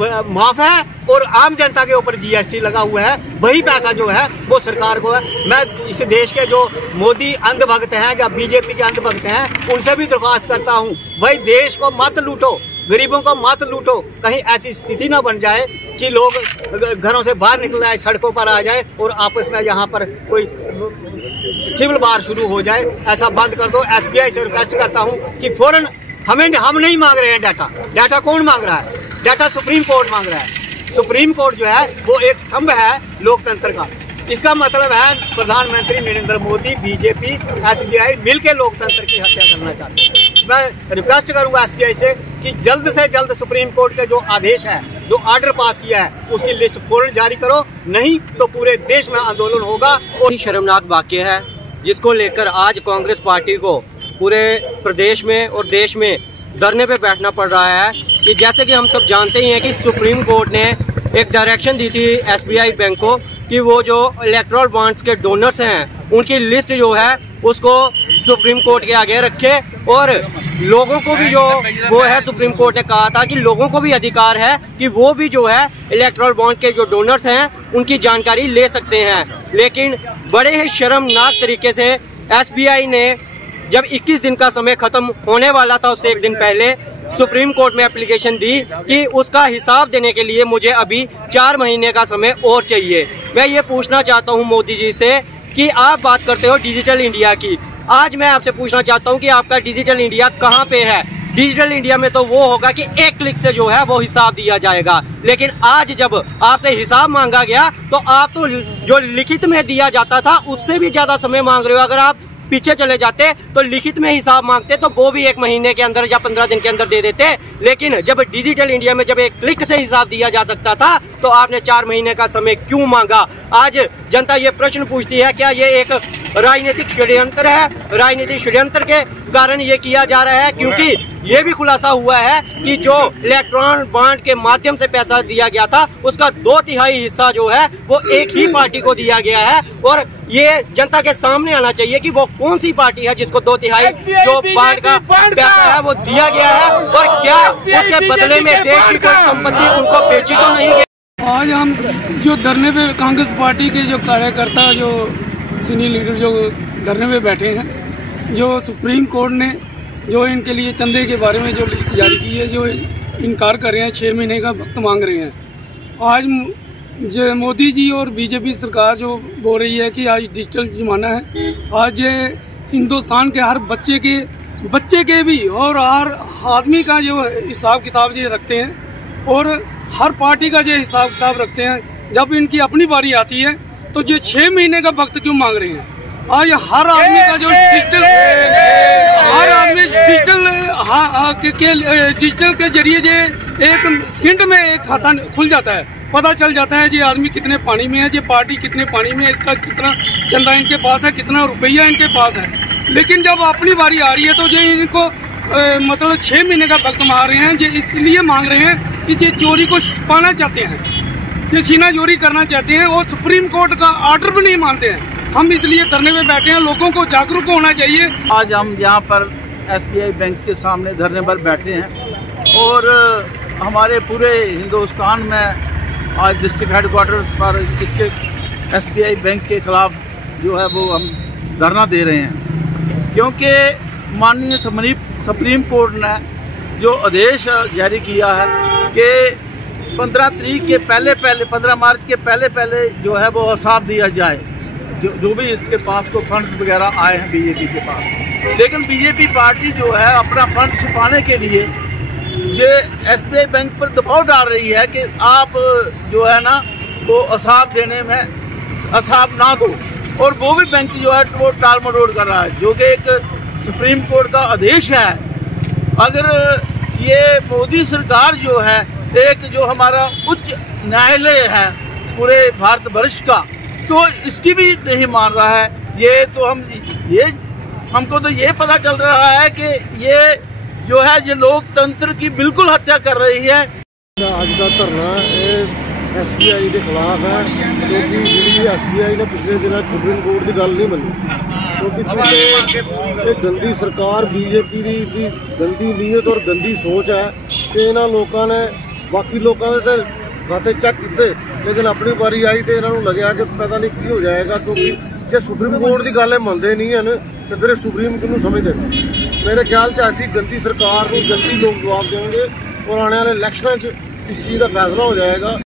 माफ है और आम जनता के ऊपर जीएसटी लगा हुआ है, वही पैसा जो है वो सरकार को है। मैं इस देश के जो मोदी अंधभक्त हैं या बीजेपी के अंधभक्त हैं उनसे भी दरख्वास्त करता हूँ, भाई देश को मत लूटो, गरीबों को मत लूटो, कहीं ऐसी स्थिति ना बन जाए कि लोग घरों से बाहर निकल जाए, सड़कों पर आ जाए और आपस में यहाँ पर कोई सिविल वार शुरू हो जाए। ऐसा बंद कर दो। एसबीआई से रिक्वेस्ट करता हूँ कि फौरन हम नहीं मांग रहे हैं डाटा कौन मांग रहा है? डाटा सुप्रीम कोर्ट मांग रहा है। सुप्रीम कोर्ट जो है वो एक स्तंभ है लोकतंत्र का। इसका मतलब है प्रधानमंत्री नरेंद्र मोदी, बीजेपी, एसबीआई मिलकर लोकतंत्र की हत्या करना चाहते हैं। मैं रिक्वेस्ट करूंगा एसबीआई से कि जल्द से जल्द सुप्रीम कोर्ट के जो आदेश है, जो ऑर्डर पास किया है, उसकी लिस्ट फौरन जारी करो, नहीं तो पूरे देश में आंदोलन होगा। और शर्मनाक वाकया है जिसको लेकर आज कांग्रेस पार्टी को पूरे प्रदेश में और देश में धरने पे बैठना पड़ रहा है कि जैसे कि हम सब जानते ही हैं कि सुप्रीम कोर्ट ने एक डायरेक्शन दी थी एसबीआई बैंक को कि वो जो इलेक्ट्रल बॉन्ड्स के डोनर्स हैं उनकी लिस्ट जो है उसको सुप्रीम कोर्ट के आगे रखे और लोगों को भी जो वो है, सुप्रीम कोर्ट ने कहा था कि लोगों को भी अधिकार है कि वो भी जो है इलेक्ट्रल बॉन्ड के जो डोनर्स हैं उनकी जानकारी ले सकते हैं। लेकिन बड़े ही शर्मनाक तरीके से एसबीआई ने जब 21 दिन का समय खत्म होने वाला था उससे एक दिन पहले सुप्रीम कोर्ट में एप्लीकेशन दी कि उसका हिसाब देने के लिए मुझे अभी 4 महीने का समय और चाहिए। मैं ये पूछना चाहता हूँ मोदी जी से कि आप बात करते हो डिजिटल इंडिया की, आज मैं आपसे पूछना चाहता हूँ कि आपका डिजिटल इंडिया कहाँ पे है? डिजिटल इंडिया में तो वो होगा कि एक क्लिक से जो है वो हिसाब दिया जाएगा, लेकिन आज जब आपसे हिसाब मांगा गया तो आप तो जो लिखित में दिया जाता था उससे भी ज्यादा समय मांग रहे हो। अगर आप पीछे चले जाते तो लिखित में हिसाब मांगते तो वो भी 1 महीने के अंदर या 15 दिन के अंदर दे देते, लेकिन जब डिजिटल इंडिया में जब एक क्लिक से हिसाब दिया जा सकता था तो आपने 4 महीने का समय क्यों मांगा? आज जनता ये प्रश्न पूछती है, क्या ये एक राजनीतिक षड्यंत्र है? राजनीतिक षड्यंत्र के कारण ये किया जा रहा है क्योंकि ये भी खुलासा हुआ है कि जो इलेक्ट्रॉन बॉन्ड के माध्यम से पैसा दिया गया था उसका 2/3 हिस्सा जो है वो एक ही पार्टी को दिया गया है और ये जनता के सामने आना चाहिए कि वो कौन सी पार्टी है जिसको 2/3 जो बॉन्ड का पैसा है वो दिया गया है और क्या उसके बदले में देश की कोई संपत्ति उनको बेची तो नहीं गई। आज हम जो धरने पे कांग्रेस पार्टी के जो कार्यकर्ता, जो सीनियर लीडर जो धरने पे बैठे हैं, जो सुप्रीम कोर्ट ने जो इनके लिए चंदे के बारे में जो लिस्ट जारी की है, जो इनकार कर रहे हैं, 6 महीने का वक्त मांग रहे हैं। आज जो मोदी जी और बीजेपी सरकार जो बोल रही है कि आज डिजिटल जमाना है, आज हिंदुस्तान के हर बच्चे के भी और हर आदमी का जो हिसाब किताब ये रखते हैं और हर पार्टी का जो हिसाब किताब रखते हैं। जब इनकी अपनी बारी आती है तो जो 6 महीने का वक्त क्यों मांग रहे हैं? आज हर आदमी का जो डिजिटल डिजिटल के जरिए जो एक सेकंड में एक खाता खुल जाता है, पता चल जाता है जी आदमी कितने पानी में है, जी पार्टी कितने पानी में है, इसका कितना चंदा इनके पास है, कितना रुपया इनके पास है। लेकिन जब अपनी बारी आ रही है तो जो इनको मतलब 6 महीने का वक्त मांग रहे हैं, जो इसलिए मांग रहे हैं कि ये चोरी को छिपाना चाहते हैं, ये सीना चोरी करना चाहते हैं और सुप्रीम कोर्ट का ऑर्डर भी नहीं मानते हैं। हम इसलिए धरने में बैठे हैं, लोगों को जागरूक होना चाहिए। आज हम यहाँ पर एसबीआई बैंक के सामने धरने पर बैठे हैं और हमारे पूरे हिंदुस्तान में आज डिस्ट्रिक्ट हेडक्वार्टर्स पर इसके एसबीआई बैंक के खिलाफ जो है वो हम धरना दे रहे हैं, क्योंकि माननीय सुप्रीम कोर्ट ने जो आदेश जारी किया है कि 15 मार्च के पहले जो है वो हिसाब दिया जाए जो भी इसके पास को फंड्स वगैरह आए हैं बीजेपी के पास। लेकिन बीजेपी पार्टी जो है अपना फंड छुपाने के लिए ये एसबीआई बैंक पर दबाव डाल रही है कि आप जो है ना वो हिसाब देने में हिसाब ना दो, और वो भी बैंक जो है वो टाल मटोल कर रहा है, जो कि एक सुप्रीम कोर्ट का आदेश है। अगर ये मोदी सरकार जो है, एक जो हमारा उच्च न्यायालय है पूरे भारतवर्ष का, तो इसकी भी नहीं मान रहा है, ये तो हमको तो ये पता चल रहा है कि ये जो है ये लोकतंत्र की बिल्कुल हत्या कर रही है। आज का धरना एसबीआई के खिलाफ है, क्योंकि जी एसबीआई ने पिछले दिन सुप्रीम कोर्ट की गल नहीं मनी, क्योंकि गंदी सरकार बीजेपी की गंदी नीयत और गंदी सोच है कि इन्होंने लोगों ने बाकी लोगों के खाते चेक किए, लेकिन अपनी बारी आई तो इन्होंने लग्या कि पता नहीं की हो जाएगा, क्योंकि जो सुप्रीम कोर्ट की गल मनते नहीं हैं तो फिर सुप्रीम किनू समझते हैं। मेरे ख्याल से ऐसी गंदी सरकार को जल्दी लोग जवाब देंगे और आने वाले इलैक्शन इस चीज़ का फैसला हो जाएगा।